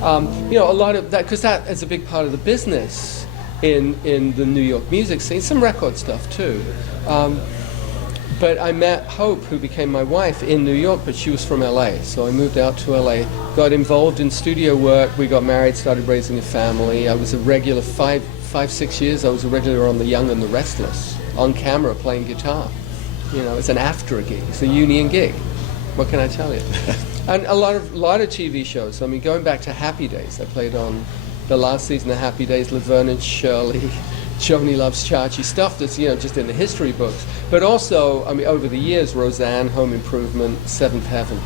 You know, a lot of that, because that is a big part of the business in the New York music scene, some record stuff too. But I met Hope, who became my wife, in New York, but she was from LA. So I moved out to LA, got involved in studio work. We got married, started raising a family. I was a regular 5-6 years. I was a regular on The Young and the Restless, on camera playing guitar. You know, it's an after gig. It's a union gig. What can I tell you? And a lot of TV shows. I mean, going back to Happy Days, I played on the last season of Happy Days, Laverne and Shirley, Joni Loves Chachi, stuff that's, you know, just in the history books. But also, I mean, over the years, Roseanne, Home Improvement, Seventh Heaven,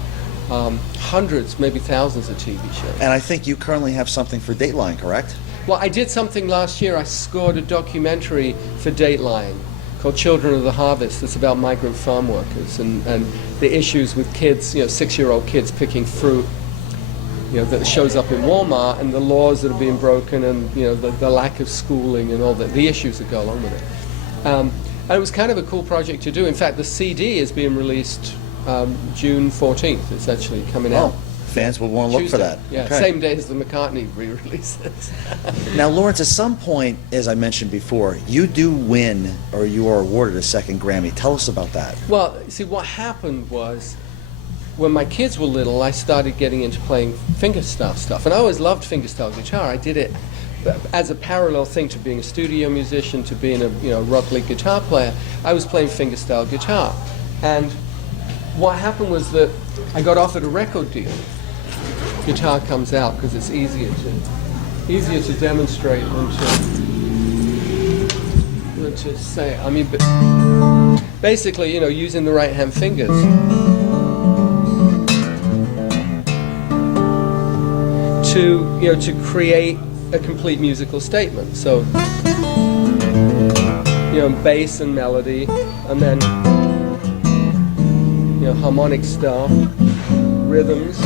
hundreds, maybe thousands of TV shows. And I think you currently have something for Dateline, correct? Well, I did something last year. I scored a documentary for Dateline called Children of the Harvest. It's about migrant farm workers and the issues with kids, you know, 6-year-old kids picking fruit, you know, that shows up in Walmart, and the laws that are being broken, and, you know, the lack of schooling and all the issues that go along with it. And it was kind of a cool project to do. In fact, the CD is being released June 14th. It's actually coming out. Fans will want to look Tuesday. for that. Yeah, Okay. same day as the McCartney re-releases. Now, Laurence, at some point, as I mentioned before, you do win, or you are awarded a second Grammy. Tell us about that. Well, see, what happened was, when my kids were little, I started getting into playing fingerstyle stuff. And I always loved fingerstyle guitar. I did it as a parallel thing to being a studio musician, to being a, you know, rock lead guitar player. I was playing fingerstyle guitar. And what happened was that I got offered a record deal. Guitar comes out because it's easier to demonstrate than to say. I mean, but basically, you know, using the right hand fingers to, you know, to create a complete musical statement. So, you know, bass and melody, and then, you know, harmonic stuff, rhythms,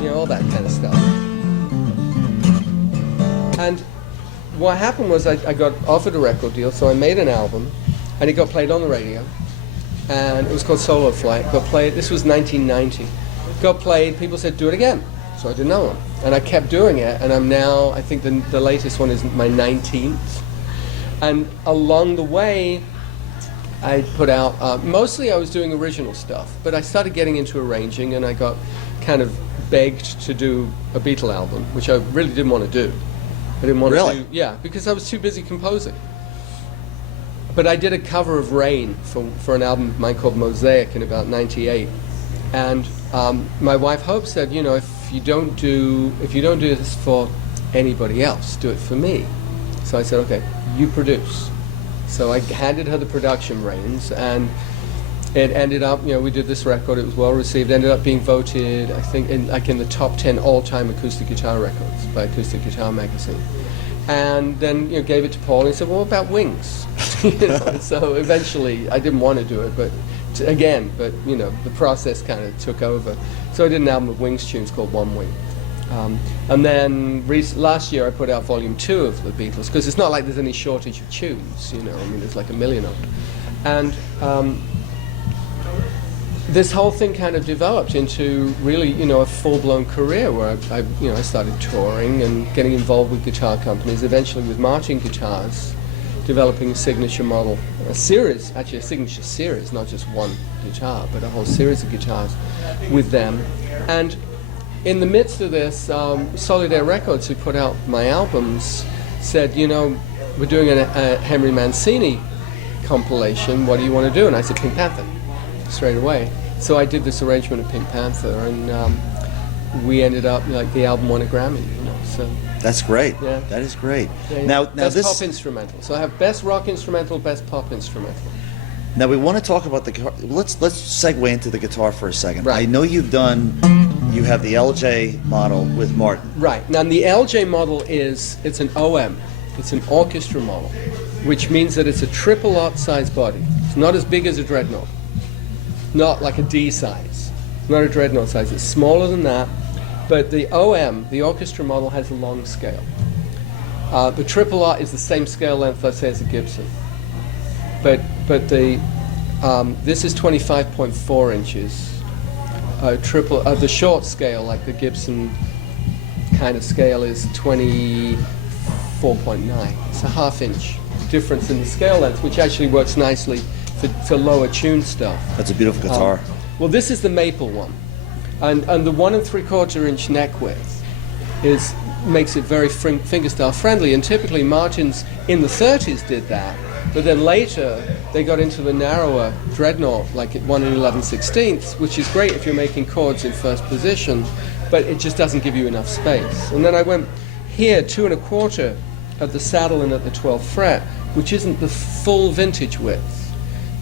you know, all that kind of stuff. And what happened was I got offered a record deal, so I made an album, and it got played on the radio, and it was called Solo Flight. Got played, this was 1990. Got played, people said, do it again. So I did another one. And I kept doing it, and I'm now, I think the latest one is my 19th. And along the way, I put out, mostly I was doing original stuff, but I started getting into arranging, and I got kind of begged to do a Beatle album, which I really didn't want to do. I didn't want Really? to, yeah, because I was too busy composing. But I did a cover of Rain for an album of mine called Mosaic in about 98. And my wife Hope said, you know, if you don't do this for anybody else, do it for me. So I said, okay, you produce. So I handed her the production reins, and it ended up, you know, we did this record, it was well received, ended up being voted, I think, in the top 10 all-time acoustic guitar records by Acoustic Guitar Magazine. And then, you know, gave it to Paul, and he said, well, what about Wings? You know, so eventually, I didn't want to do it, but you know, the process kind of took over. So I did an album of Wings tunes called One Wing. And then last year I put out volume 2 of the Beatles, because it's not like there's any shortage of tunes, you know, I mean, there's like 1 million of them. And this whole thing kind of developed into really, you know, a full-blown career where I started touring and getting involved with guitar companies, eventually with Martin Guitars, developing a signature model, a signature series, not just one guitar, but a whole series of guitars with them. And in the midst of this, Solidaire Records, who put out my albums, said, you know, we're doing a Henry Mancini compilation, what do you want to do? And I said, Pink Panther, straight away. So I did this arrangement of Pink Panther, and we ended up, like, the album won a Grammy, you know, so. That's great. Yeah. That is great. Yeah, Now best this. pop instrumental. So I have best rock instrumental, best pop instrumental. Now we want to talk about the guitar. Let's segue into the guitar for a second. Right. I know you have the LJ model with Martin. Right. Now the LJ model it's an OM. It's an orchestra model, which means that it's a triple aught size body. It's not as big as a dreadnought. Not like a D size. It's not a dreadnought size. It's smaller than that. But the OM, the orchestra model, has a long scale. The triple aught is the same scale length, let's say, as a Gibson. But the this is 25.4 inches. triple the short scale, like the Gibson kind of scale, is 24.9. It's a half-inch difference in the scale length, which actually works nicely for lower tuned stuff. That's a beautiful guitar. Well, this is the maple one, and the 1 3/4 inch neck width makes it very fingerstyle friendly. And typically Martins in the 30s did that, but then later they got into the narrower dreadnought, like at 1 11/16, which is great if you're making chords in first position, but it just doesn't give you enough space. And then I went here 2 1/4 at the saddle and at the 12th fret, which isn't the full vintage width,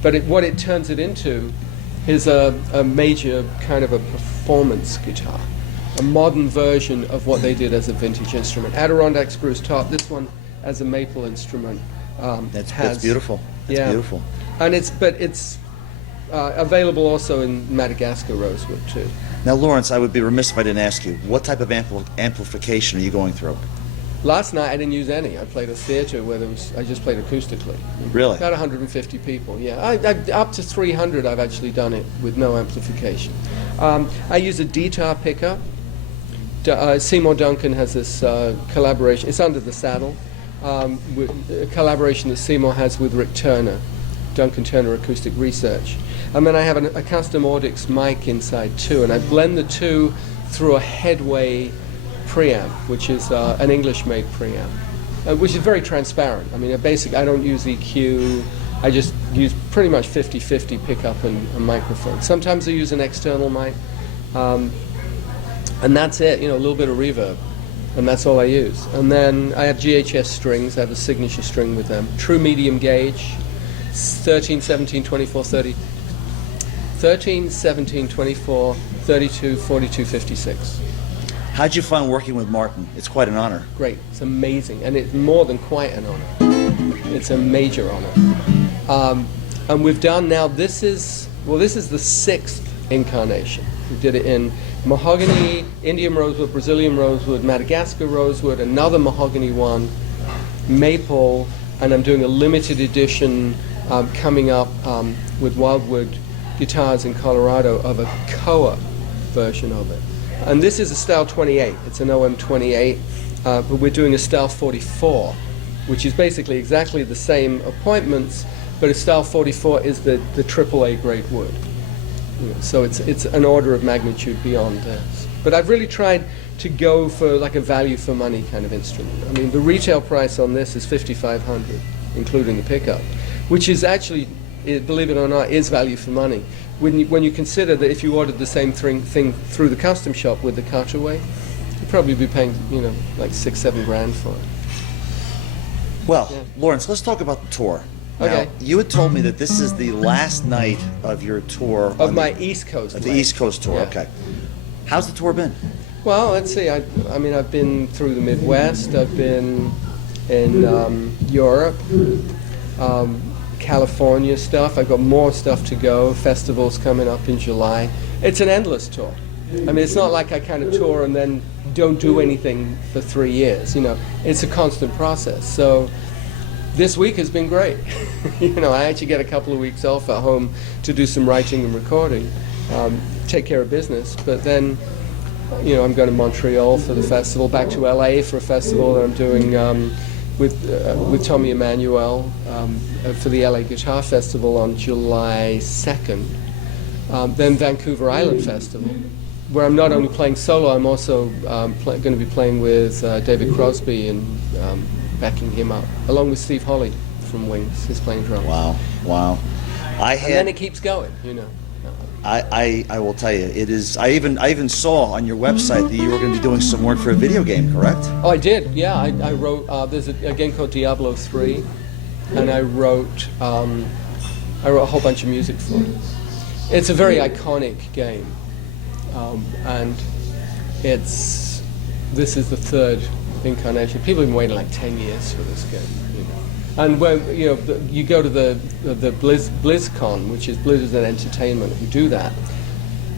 but what it turns it into is a major kind of a performance guitar, a modern version of what they did as a vintage instrument. Adirondack spruce top, this one as a maple instrument. That's beautiful. That's beautiful. And it's available also in Madagascar rosewood too. Now, Laurence, I would be remiss if I didn't ask you, what type of amplification are you going through? Last night I didn't use any. I played a theater where I just played acoustically. Really? About 150 people, yeah. Up to 300 I've actually done it with no amplification. I use a guitar pickup. Seymour Duncan has this collaboration. It's under the saddle. With a collaboration that Seymour has with Rick Turner, Duncan Turner Acoustic Research. And then I have a custom Audix mic inside too, and I blend the two through a Headway preamp, which is an English-made preamp, which is very transparent. I mean, I don't use EQ. I just use pretty much 50-50 pickup and a microphone. Sometimes I use an external mic, and that's it. A little bit of reverb, and that's all I use. And then I have GHS strings. I have a signature string with them. True medium gauge, 13, 17, 24, 30. 13, 17, 24, 32, 42, 56. How'd you find working with Martin? It's quite an honor. Great. It's amazing. And it's more than quite an honor. It's a major honor. And we've done now, this is the 6th incarnation. We did it in mahogany, Indian rosewood, Brazilian rosewood, Madagascar rosewood, another mahogany one, maple, and I'm doing a limited edition coming up with Wildwood Guitars in Colorado of a Koa version of it. And this is a Style 28. It's an OM 28, but we're doing a Style 44, which is basically exactly the same appointments, but a Style 44 is the AAA grade wood. So it's an order of magnitude beyond this. But I've really tried to go for like a value for money kind of instrument. I mean, the retail price on this is $5,500, including the pickup, which is actually, believe it or not, is value for money. When you consider that if you ordered the same thing through the custom shop with the cutaway, you'd probably be paying, like $6-7 grand for it. Well, yeah. Laurence, let's talk about the tour. Okay. Now, you had told me that this is the last night of your tour. Of my East Coast. Of the East Coast tour, yeah. Okay. How's the tour been? Well, let's see. I mean, I've been through the Midwest. I've been in Europe, California stuff. I've got more stuff to go. Festivals coming up in July. It's an endless tour. I mean, it's not like I kind of tour and then don't do anything for 3 years. It's a constant process. So this week has been great. I actually get a couple of weeks off at home to do some writing and recording, take care of business. But then, I'm going to Montreal for the festival, back to LA for a festival that I'm doing with Tommy Emmanuel for the LA Guitar Festival on July 2nd. Then Vancouver Island Festival, where I'm not only playing solo, I'm also going to be playing with David Crosby and backing him up, along with Steve Holley from Wings. He's playing drums. Wow. And then it keeps going, I will tell you, it is. I even saw on your website that you were going to be doing some work for a video game, correct? Oh, I did. Yeah, I wrote. There's a game called Diablo 3, and I wrote a whole bunch of music for it. It's a very iconic game, and this is the 3rd incarnation. People have been waiting like 10 years for this game. And when you go to the BlizzCon, which is Blizzard Entertainment, who do that,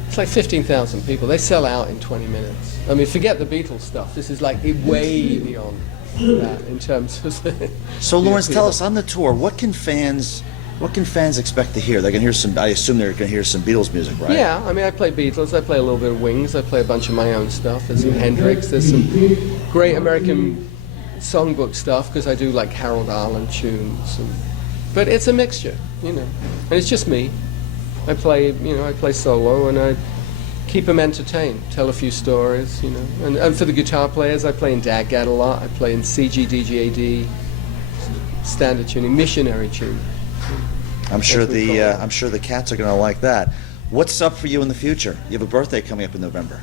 it's like 15,000 people. They sell out in 20 minutes. I mean, forget the Beatles stuff. This is like way beyond that in terms of. So, Laurence, tell us on the tour, what can fans What can fans expect to hear? They're going to hear some, I assume they're going to hear some Beatles music, right? Yeah, I mean, I play Beatles, I play a little bit of Wings, I play a bunch of my own stuff. There's some Hendrix, there's some great American songbook stuff, because I do like Harold Arlen tunes. But it's a mixture, you know, and it's just me. I play solo, and I keep them entertained, tell a few stories, you know. And for the guitar players, I play in DAG-GAD a lot, I play in CG, DG-AD, standard tuning, missionary tuning. I'm sure the cats are going to like that. What's up for you in the future? You have a birthday coming up in November.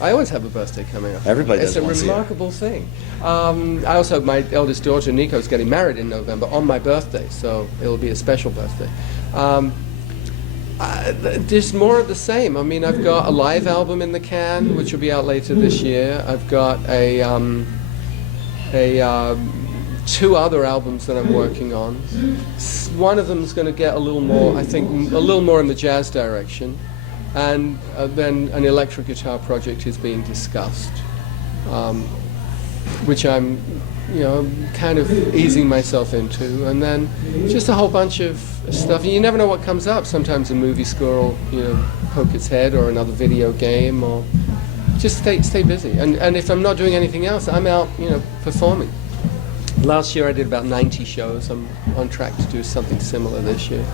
I always have a birthday coming up. Everybody does. It's a remarkable thing. I also, my eldest daughter, Nico's getting married in November on my birthday, so it'll be a special birthday. There's more of the same. I mean, I've got a live album in the can, which will be out later this year. I've got two other albums that I'm working on. One of them is going to get a little more, I think, a little more in the jazz direction, and then an electric guitar project is being discussed, which I'm, you know, kind of easing myself into, and then just a whole bunch of stuff. You never know what comes up. Sometimes a movie score will, you know, poke its head, or another video game, or just stay busy. And if I'm not doing anything else, I'm out, you know, performing. Last year I did about 90 shows. I'm on track to do something similar this year.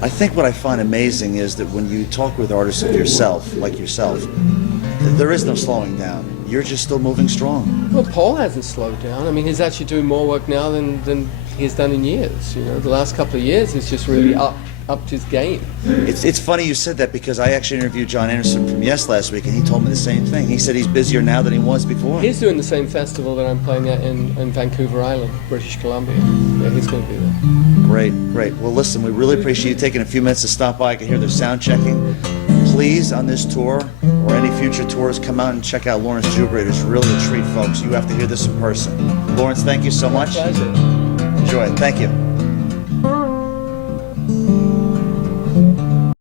I think what I find amazing is that when you talk with artists of yourself, like yourself, there is no slowing down. You're just still moving strong. Well, Paul hasn't slowed down. I mean, he's actually doing more work now than he's done in years. You know, the last couple of years he's just really upped his game. It's funny you said that, because I actually interviewed John Anderson from Yes last week, and he told me the same thing. He said he's busier now than he was before. He's doing the same festival that I'm playing at in Vancouver Island, British Columbia. Yeah, he's going to be there. Great. Well, listen, we really appreciate you taking a few minutes to stop by. I can hear they're sound checking. Please, on this tour or any future tours, come out and check out Laurence Juber. It is really a treat, folks. You have to hear this in person. Laurence, thank you so much. My pleasure. Enjoy it. Thank you.